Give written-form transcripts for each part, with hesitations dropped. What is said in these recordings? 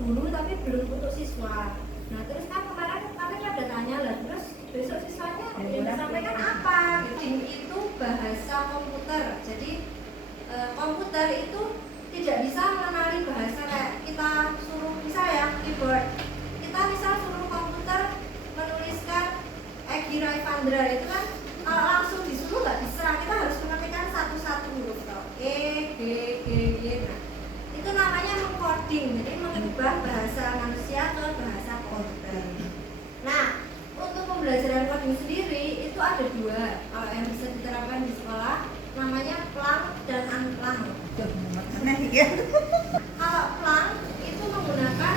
guru tapi belum untuk siswa. Nah terus kan kemarin ada tanya lah, terus besok siswanya yang disampaikan apa? Coding itu bahasa komputer. Jadi komputer itu tidak bisa mengenali bahasa kayak kita suruh misal ya keyboard. Kita misal suruh komputer menuliskan Egi Raifandra itu kan kalau langsung disuruh nggak bisa, kita harus mengetikkan satu-satu huruf E, B, G, Y. Nah, itu namanya mengcoding, jadi mengubah bahasa manusia ke bahasa komputer. Nah, untuk pembelajaran coding sendiri itu ada dua kalau yang bisa diterapkan di sekolah, namanya Plang dan Unplang. Kalau Plang itu menggunakan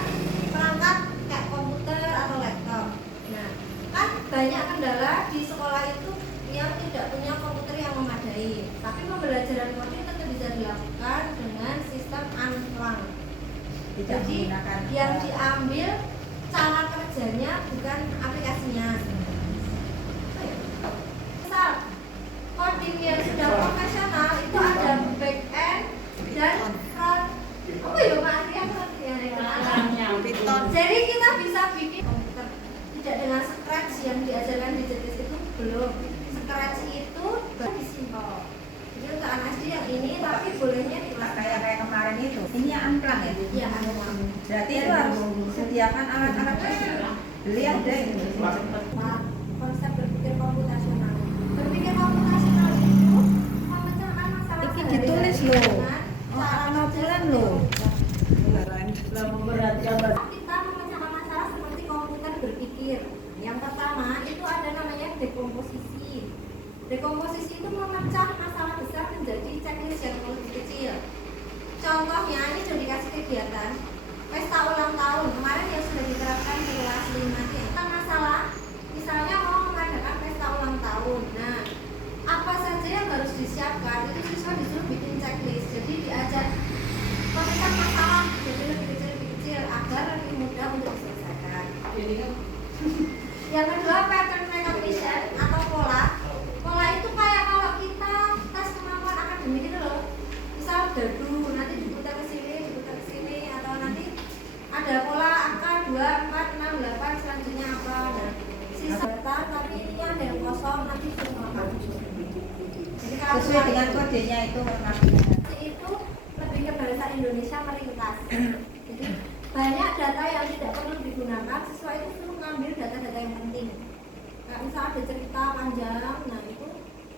perangkat kayak komputer atau laptop. Nah, kan banyak kendala di sekolah itu yang tidak punya komputer yang memadai. Tapi pembelajaran coding tetap bisa dilakukan dengan sistem Unplang. Jadi yang diambil cara kerjanya bukan aplikasinya. Misal coding yang sudah profesional itu ada back end dan front. Apa ya Pak Arya? Jadi kita bisa bikin komputer tidak dengan scratch yang diajarkan di JTS itu belum. Scratch itu bagi simpel. Jadi untuk anak SD yang ini tapi bolehnya kayak kemarin itu. Ini yang Unplang ya? Iya, Unplang. Berarti itu harus sediakan alat-alat beli ada itu. Konsep berpikir komputasional. Berpikir komputasional itu memecahkan masalah. Ini ditulis loh. Cara bulan loh. Kita memecahkan masalah seperti komputer berpikir. Yang pertama itu ada namanya dekomposisi. Dekomposisi itu memecah masalah besar menjadi checklist yang lebih kecil. Contohnya ini sudah dikasih kegiatan pesta ulang tahun kemarin yang sudah diterapkan di kelas 5 nih. Masalah misalnya mau mengadakan pesta ulang tahun. Nah, apa saja yang harus disiapkan itu siswa disuruh bikin checklist. Jadi diajar memecah masalah jadi lebih kecil agar lebih mudah untuk diselesaikan. Yang kedua pattern recognition atau pola. Pola itu kayak kalau kita tes kemampuan akademik itu loh. Misal dadu nanti diputar ke sini atau nanti ada pola angka 2, 4, 6, 8 selanjutnya apa. Nah, sisa data tapi ini ada yang kosong nanti semua apa. Jadi kalau sesuai dengan kodenya itu warnanya. Itu lebih ke bahasa Indonesia meringkas. Jadi banyak data yang tidak perlu digunakan, siswa itu suruh ngambil data-data yang penting. Kayak misal ada cerita panjang, nah itu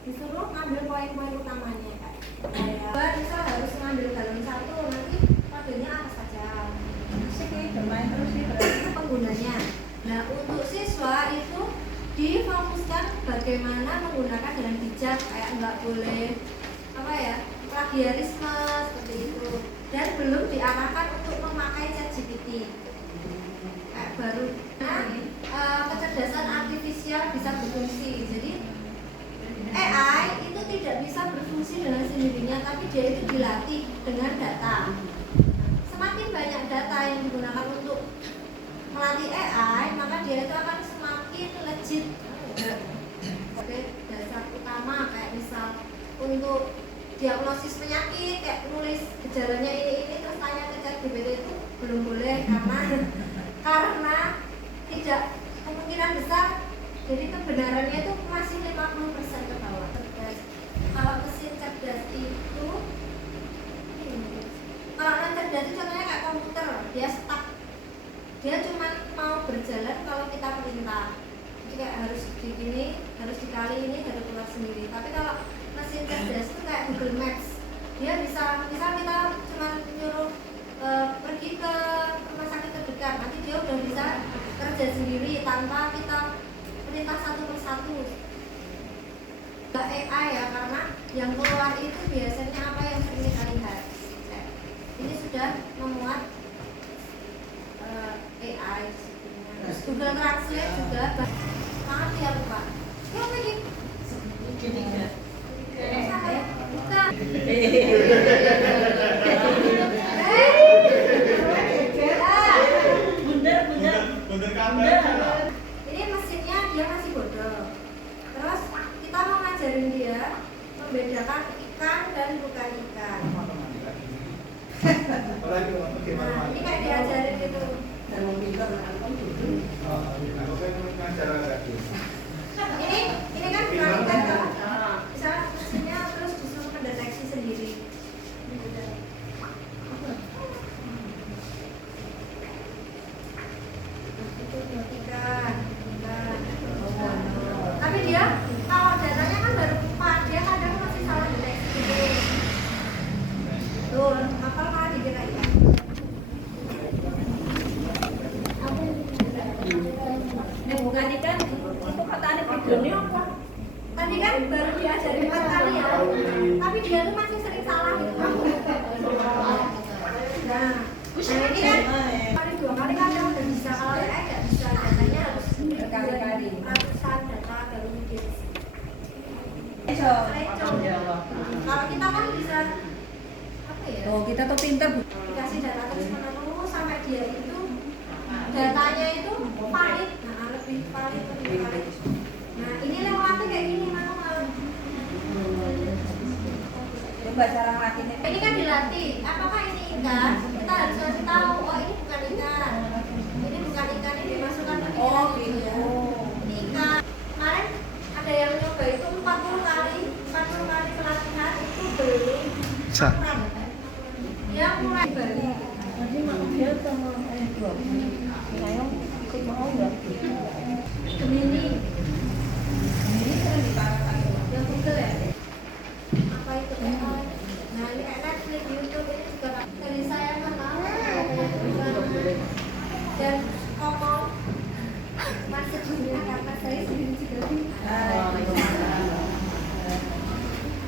disuruh ngambil poin-poin utamanya kayak misal harus ngambil dalam satu, nanti kodenya apa saja. Bermain terus sih berarti Penggunanya. Nah untuk siswa itu difokuskan bagaimana menggunakan dengan bijak, kayak nggak boleh apa ya plagiarisme seperti itu, dan belum diarahkan untuk memakai ChatGPT kayak baru. Nah kecerdasan artifisial bisa berfungsi. Jadi AI itu tidak bisa berfungsi dengan sendirinya, tapi dia itu dilatih dengan data. Semakin banyak data yang digunakan untuk melatih AI, maka dia itu akan semakin legit. Oke, dasar utama kayak misal untuk diagnosis penyakit, kayak nulis gejalanya ini terus tanya ke ChatGPT itu belum boleh karena tidak kemungkinan besar. Jadi kebenarannya itu masih 50% ke bawah. Kalau mesin cerdas itu kalau non cerdas itu contohnya kayak komputer, dia stuck. Dia cuma mau berjalan kalau kita perintah. Jadi kayak harus di sini, harus dikali ini, harus keluar sendiri. Tapi kalau mesin cerdas itu kayak Google Maps, dia bisa, misal kita cuma nyuruh pergi ke rumah sakit terdekat, nanti dia udah bisa kerja sendiri tanpa kita perintah satu persatu. Nggak AI ya, karena yang keluar itu biasanya apa yang sering kita lihat. Ini sudah memuat AI. Google Translate juga sangat ya Pak. Kok lagi? Bukan. Ini mesinnya dia masih bodoh. Terus kita mau ngajarin dia membedakan ikan dan bukan ikan. Nah, ini kayak diajarin gitu. Ini kan dibandingkan kalau misalnya mesinnya terus disuruh mendeteksi sendiri. Itu dihentikan. Tapi dia kalau datanya kan baru 4, dia kadang masih salah deteksi. Tuh, apa malah dikira ya? Bukan kan itu katanya videonya apa? Tadi kan baru diajari 4 kali ya, tapi dia tuh masih sering salah gitu. Nah, ini kan kali 2 kali kadang udah bisa, kalau ya nggak bisa, datanya harus berkali-kali. Ratusan data baru mungkin. Kalau kita kan bisa apa ya? Oh, kita tuh pinter. Dikasih data terus menerus sampai dia itu datanya itu valid. Nah, lebih valid, lebih valid. Nah, ini lewatnya kayak gini manual. Coba cara ngelakuinnya. Ini kan dilatih. Apakah ini ikan? Kita harus kasih tahu. Oh, ini bukan ikan. Ini bukan ikan. Ini dimasukkan ke Oh, ikan gitu ya. gitu. Ini ikan. Kemarin ada yang nyoba itu 40 kali pelatihan itu belum akurat. Dia mulai balik. Nanti dia sama dua. Sayang ikut mau nggak? Gemini. Ini kan diparahkan. Yang Google ya? Apa itu? Nah, ini kayak Netflix, YouTube ini juga dari saya kan tahu. Dan ngomong masuk dunia karena saya sendiri juga